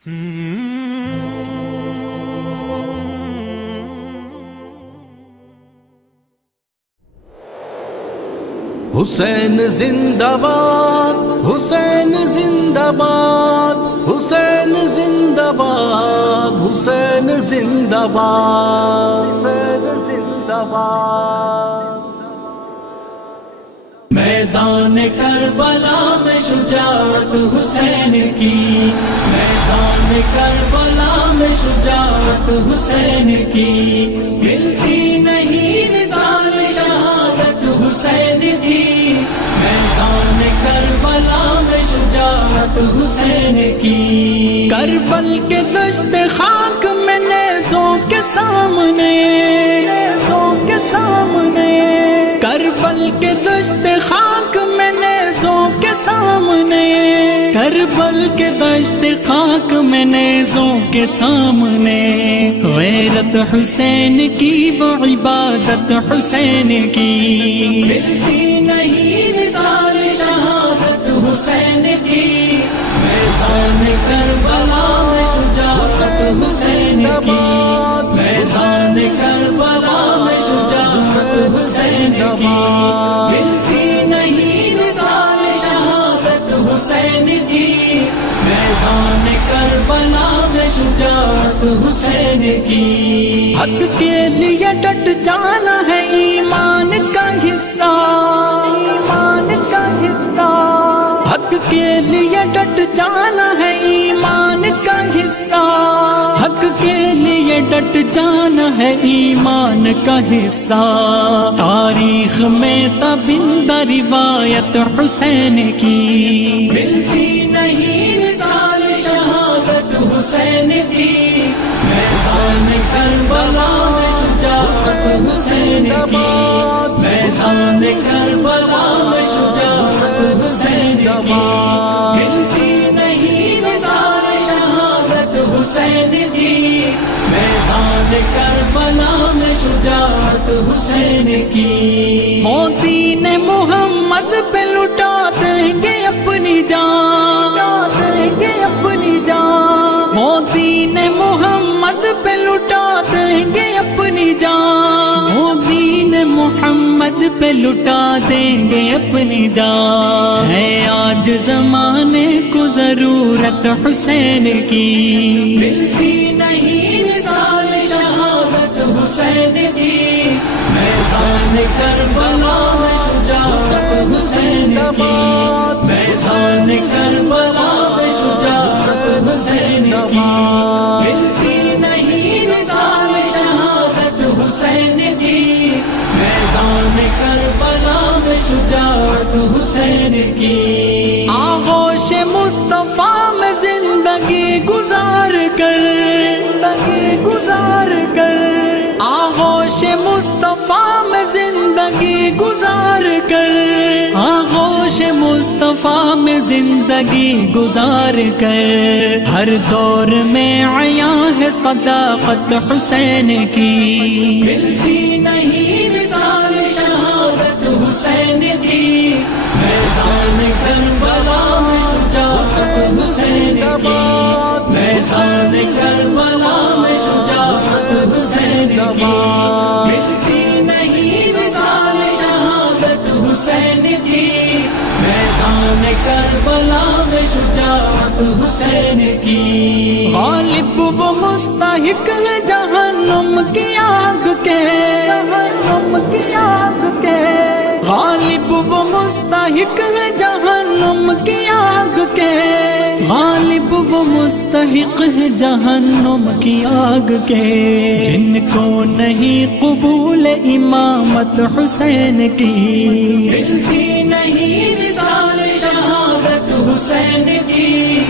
حسین زندہ باد، حسین زندہ باد، حسین زندہ باد، حسین زندہ باد، حسین زندہ باد۔ میدان کربلا میں شجاعت حسین کی، میدان کربلا میں شجاعت حسین کی، ملتی نہیں مثال شہادت حسین کی، میدان کربلا میں شجاعت حسین کی۔ کربل کے دشت خاک میں نیزوں کے سامنے، نیزوں کے سامنے، کربل کے دشت خاک میں نیزوں کے سامنے، کربل کے دشت خاک میں نیزوں کے سامنے، غیرت حسین کی وہ عبادت حسین کی، ملتی نہیں مثال شہادت حسین کی، میدان کربلا میں شجاعت حسین کی، میدان کربلا میں شجاعت حسین کی، ملتی نہیں مثال شہادت حسین کی، میدان کربلا میں شجاعت حسین کی۔ حق کے لیے ڈٹ جانا ہے ایمان کا حصہ، ایمان کا حصہ، حق کے لیے ڈٹ جانا ہے ایمان کا حصہ، حق کے لیے ڈٹ جانا ہے ایمان کا حصہ، تاریخ میں تابندہ روایت حسین کی، ملتی نہیں مثال شہادت حسین کی، میدان کربلا میں شجاعت حسین کی، میدان کربلا میں شجاعت حسین کی، ملتی نہیں مثال شہادت حسین کی، میدان کربلا میں شجاعت حسین کی۔ وہ دین محمد پہ لٹا دیں گے اپنی جان، دیں گے اپنی جان، وہ دین محمد پہ لٹا دیں گے اپنی جان، وہ دین محمد پہ لٹا دیں گے اپنی جان، ہے آج زمانے کو ضرورت حسین کی، ملتی نہیں مثال شہادت حسین کی، میدان کربلا میں شجاعت حسین کی، میدان کربلا میں شجاعت حسین کی، ملتی نہیں مثال شہادت حسین کی، میدان کربلا میں شجاعت حسین کی۔ آغوش مصطفیٰ میں زندگی گزار کر، زندگی گزار کر، آغوش مصطفیٰ میں زندگی گزار کر، آغوش مصطفیٰ میں زندگی گزار کر، ہر دور میں عیاں ہے صداقت حسین کی، ملتی نہیں مثال شہادت حسین کی، میدان کربلا میں شجاعت حسین کی، میدان کربلا میں شجاعت حسین کی، ملتی نہیں مثال شہادت حسین کی، میدان کربلا میں شجاعت حسین کی۔ غالب وہ مستحق ہے جہنم کی آگ کے، جہنم کی آگ کے، غالب وہ مستحق ہے جہنم کی آگ کے، غالب وہ مستحق ہے جہنم کی آگ کے، جن کو نہیں قبول امامت حسین کی، ملتی نہیں مثال شہادت حسین کی،